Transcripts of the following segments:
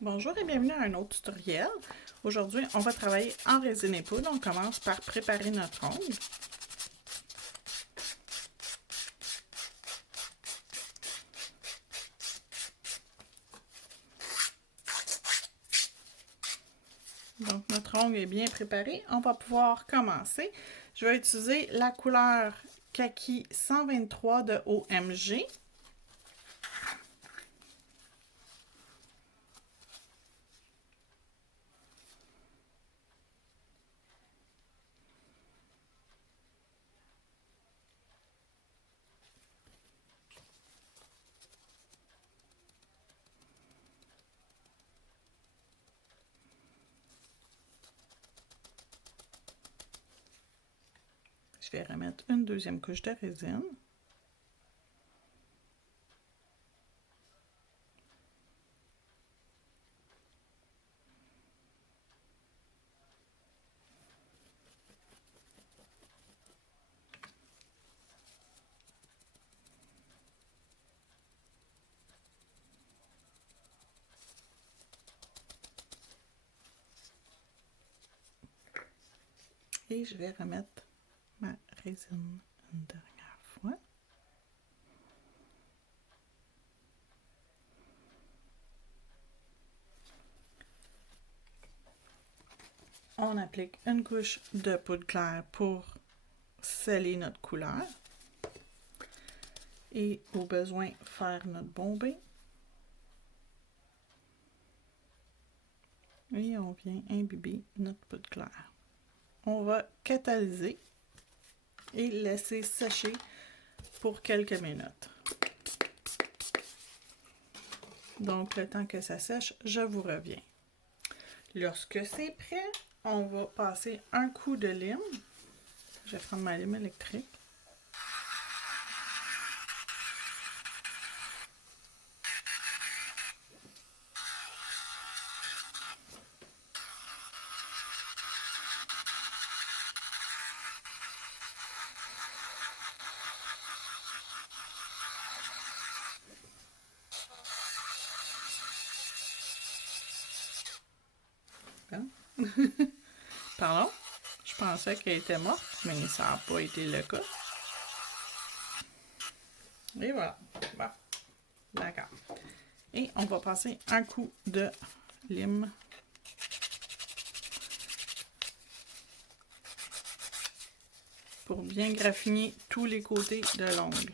Bonjour et bienvenue à un autre tutoriel. Aujourd'hui, on va travailler en résine et poudre. On commence par préparer notre ongle. Donc, notre ongle est bien préparé. On va pouvoir commencer. Je vais utiliser la couleur Kaki 123 de OMG. Je vais remettre une deuxième couche de résine. Et je vais remettre ma résine une dernière fois. On applique une couche de poudre claire pour sceller notre couleur. Et au besoin, faire notre bombée. Et on vient imbiber notre poudre claire. On va catalyser et laisser sécher pour quelques minutes. Donc, le temps que ça sèche, je vous reviens. Lorsque c'est prêt, on va passer un coup de lime. Je vais prendre ma lime électrique. Pardon, je pensais qu'elle était morte, mais ça n'a pas été le cas. Et voilà. Bon, d'accord. Et on va passer un coup de lime. Pour bien graffiner tous les côtés de l'ongle.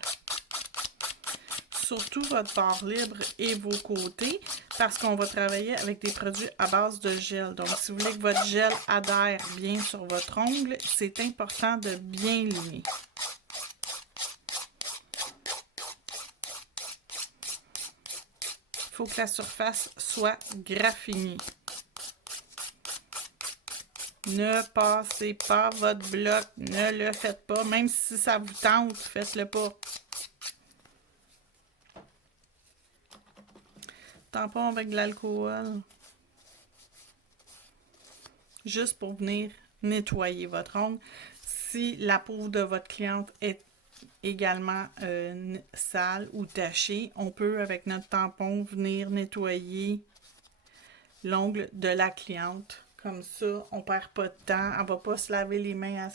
Surtout votre bord libre et vos côtés, parce qu'on va travailler avec des produits à base de gel. Donc, si vous voulez que votre gel adhère bien sur votre ongle, c'est important de bien limer. Il faut que la surface soit graffinée. Ne passez pas votre bloc, ne le faites pas, même si ça vous tente, faites-le pas. Tampon avec de l'alcool. Juste pour venir nettoyer votre ongle. Si la peau de votre cliente est également sale ou tachée, on peut avec notre tampon venir nettoyer l'ongle de la cliente. Comme ça, on perd pas de temps. Elle ne va pas se laver les mains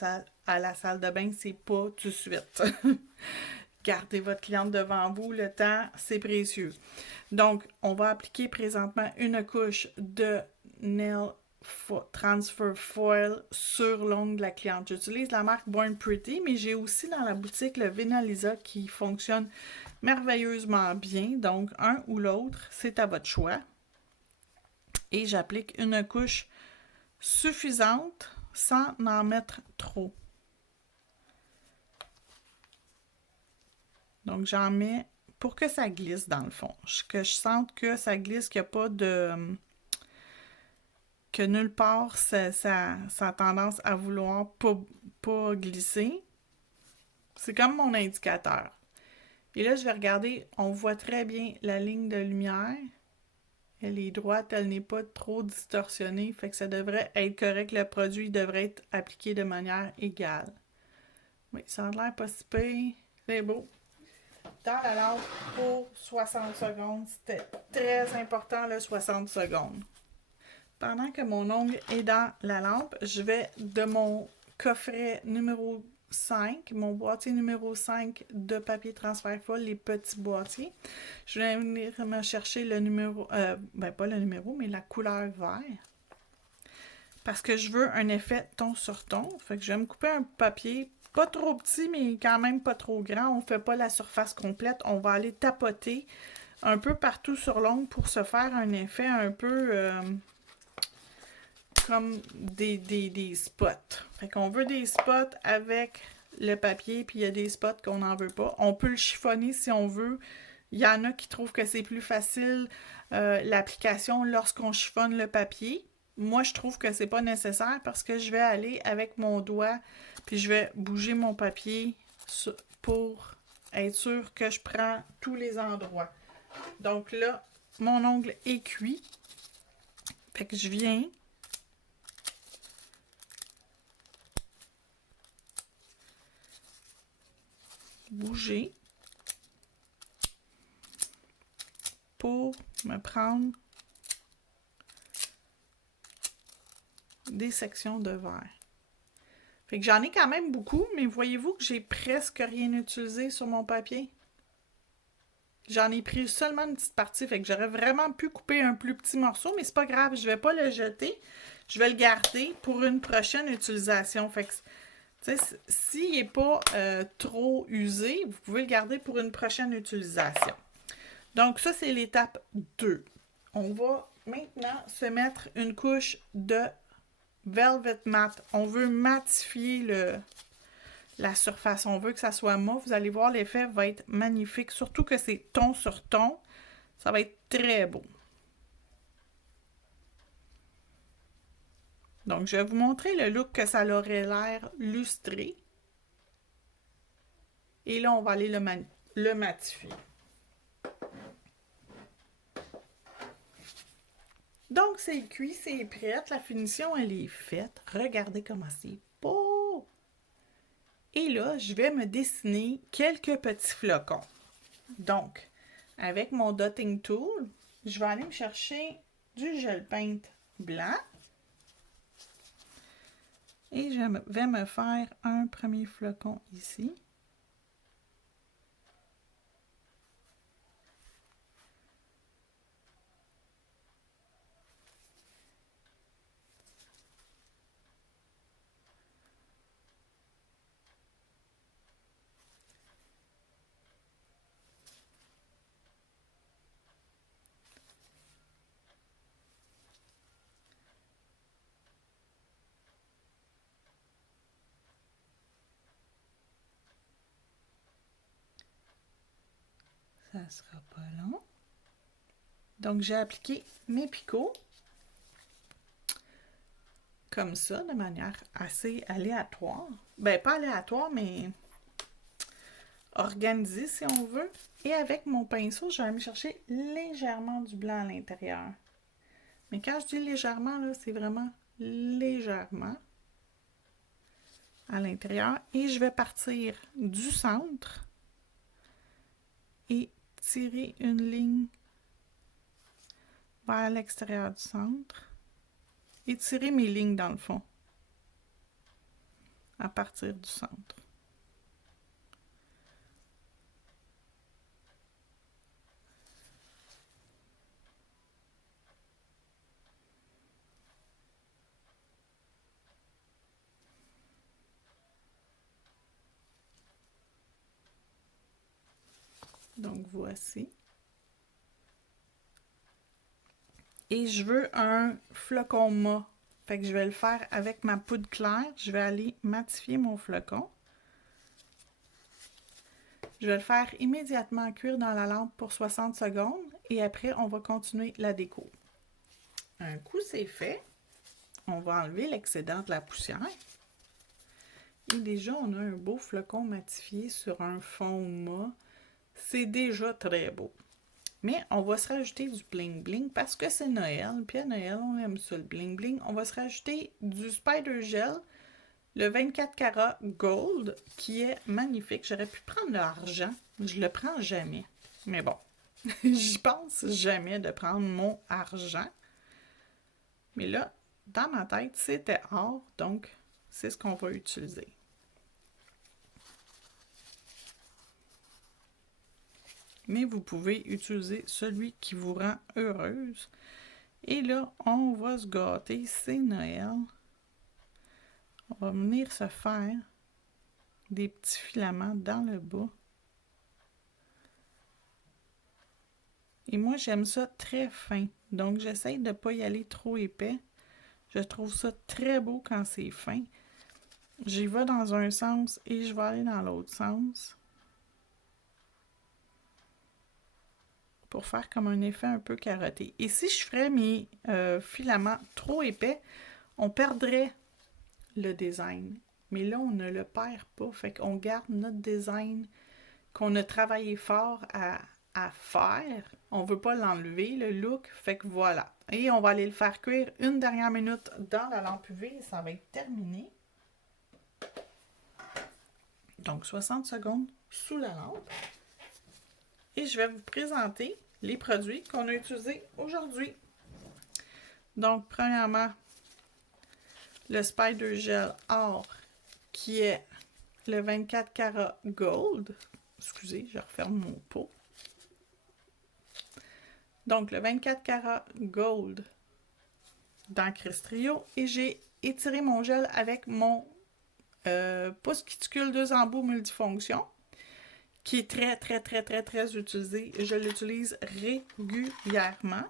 à la salle de bain, c'est pas tout de suite. Gardez votre cliente devant vous, le temps, c'est précieux. Donc, on va appliquer présentement une couche de Nail Transfer Foil sur l'ongle de la cliente. J'utilise la marque Born Pretty, mais j'ai aussi dans la boutique le Venalisa qui fonctionne merveilleusement bien. Donc, un ou l'autre, c'est à votre choix. Et j'applique une couche suffisante sans en mettre trop. Donc, j'en mets pour que ça glisse dans le fond. Que je sente que ça glisse, qu'il n'y a pas de... que nulle part, ça a tendance à vouloir pas glisser. C'est comme mon indicateur. Et là, je vais regarder, on voit très bien la ligne de lumière. Elle est droite, elle n'est pas trop distorsionnée, fait que ça devrait être correct. Le produit devrait être appliqué de manière égale. Oui, ça a l'air pas si pire. C'est beau. dans la lampe pour 60 secondes. C'était très important, le 60 secondes. Pendant que mon ongle est dans la lampe, je vais de mon coffret numéro 5, mon boîtier numéro 5 de papier transfert foil, les petits boîtiers. Je vais venir me chercher le numéro, pas le numéro, mais la couleur vert. Parce que je veux un effet ton sur ton. Fait que je vais me couper un papier, pas trop petit, mais quand même pas trop grand. On ne fait pas la surface complète. On va aller tapoter un peu partout sur l'ongle pour se faire un effet un peu comme des spots. Fait qu'on veut des spots avec le papier, puis il y a des spots qu'on n'en veut pas. On peut le chiffonner si on veut. Il y en a qui trouvent que c'est plus facile l'application lorsqu'on chiffonne le papier. Moi, je trouve que c'est pas nécessaire parce que je vais aller avec mon doigt puis je vais bouger mon papier pour être sûr que je prends tous les endroits. Donc là, mon ongle est cuit. Fait que je viens bouger pour me prendre des sections de verre. Fait que j'en ai quand même beaucoup, mais voyez-vous que j'ai presque rien utilisé sur mon papier? J'en ai pris seulement une petite partie, fait que j'aurais vraiment pu couper un plus petit morceau, mais c'est pas grave, je vais pas le jeter. Je vais le garder pour une prochaine utilisation. Fait que, s'il n'est pas trop usé, vous pouvez le garder pour une prochaine utilisation. Donc ça, c'est l'étape 2. On va maintenant se mettre une couche de Velvet Matte. On veut matifier la surface. On veut que ça soit mat. Vous allez voir, l'effet va être magnifique. Surtout que c'est ton sur ton. Ça va être très beau. Donc, je vais vous montrer le look que ça aurait l'air lustré. Et là, on va aller le matifier. Donc, c'est cuit, c'est prêt. La finition, elle est faite. Regardez comment c'est beau! Et là, je vais me dessiner quelques petits flocons. Donc, avec mon dotting tool, je vais aller me chercher du gel paint blanc. Et je vais me faire un premier flocon ici. Ça sera pas long. Donc, j'ai appliqué mes picots comme ça, de manière assez aléatoire. Ben, pas aléatoire, mais organisée, si on veut. Et avec mon pinceau, je vais me chercher légèrement du blanc à l'intérieur. Mais quand je dis légèrement, là, c'est vraiment légèrement à l'intérieur. Et je vais partir du centre et tirer une ligne vers l'extérieur du centre et tirer mes lignes dans le fond à partir du centre. Donc voici. Et je veux un flocon mat. Fait que je vais le faire avec ma poudre claire. Je vais aller matifier mon flocon. Je vais le faire immédiatement cuire dans la lampe pour 60 secondes. Et après, on va continuer la déco. Un coup c'est fait, on va enlever l'excédent de la poussière. Et déjà, on a un beau flocon matifié sur un fond mat. C'est déjà très beau. Mais on va se rajouter du bling bling parce que c'est Noël. Puis à Noël, on aime ça le bling bling. On va se rajouter du spider gel, le 24 carats gold, qui est magnifique. J'aurais pu prendre l'argent. Je le prends jamais. Mais bon, j'y pense jamais de prendre mon argent. Mais là, dans ma tête, c'était or, donc c'est ce qu'on va utiliser. Mais vous pouvez utiliser celui qui vous rend heureuse. Et là, on va se gâter, c'est Noël. On va venir se faire des petits filaments dans le bas. Et moi, j'aime ça très fin. Donc, j'essaie de ne pas y aller trop épais. Je trouve ça très beau quand c'est fin. J'y vais dans un sens et je vais aller dans l'autre sens. Pour faire comme un effet un peu carotté. Et si je ferais mes filaments trop épais, on perdrait le design. Mais là, on ne le perd pas. Fait qu'on garde notre design qu'on a travaillé fort à faire. On ne veut pas l'enlever, le look. Fait que voilà. Et on va aller le faire cuire une dernière minute dans la lampe UV et ça va être terminé. Donc 60 secondes sous la lampe. Et je vais vous présenter les produits qu'on a utilisés aujourd'hui. Donc, premièrement, le Spider Gel Or, qui est le 24 carats gold. Excusez, je referme mon pot. Donc, le 24 carats gold d'encre Trio. Et j'ai étiré mon gel avec mon pouce cuticule 2 embouts multifonction, qui est très utilisé. Je l'utilise régulièrement.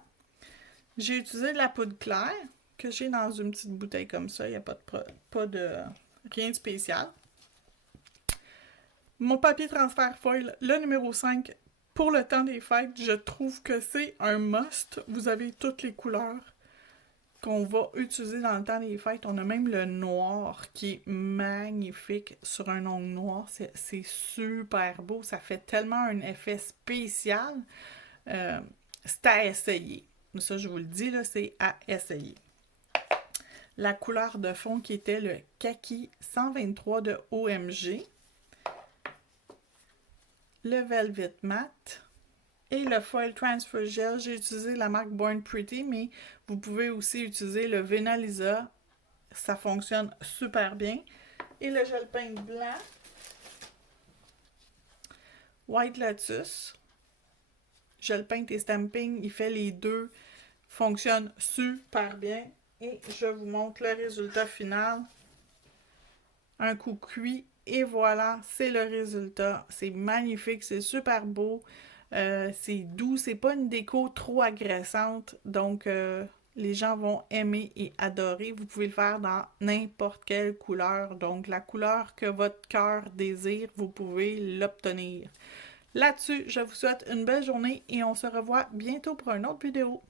J'ai utilisé de la poudre claire, que j'ai dans une petite bouteille comme ça. Il n'y a pas de rien de spécial. Mon papier transfert foil, le numéro 5, pour le temps des fêtes, je trouve que c'est un must. Vous avez toutes les couleurs qu'on va utiliser dans le temps des fêtes. On a même le noir qui est magnifique sur un ongle noir. C'est super beau. Ça fait tellement un effet spécial. C'est à essayer. Ça, je vous le dis, là, c'est à essayer. La couleur de fond qui était le Kaki 123 de OMG. Le Velvet Matte. Et le Foil Transfer Gel, j'ai utilisé la marque Born Pretty, mais vous pouvez aussi utiliser le Venalisa. Ça fonctionne super bien. Et le gel paint blanc. White Lotus. Gel paint et stamping, il fait les deux. Fonctionne super bien. Et je vous montre le résultat final. Un coup cuit. Et voilà, c'est le résultat. C'est magnifique, c'est super beau. C'est doux, c'est pas une déco trop agressante, donc les gens vont aimer et adorer. Vous pouvez le faire dans n'importe quelle couleur, donc la couleur que votre cœur désire, vous pouvez l'obtenir. Là-dessus, je vous souhaite une belle journée et on se revoit bientôt pour une autre vidéo.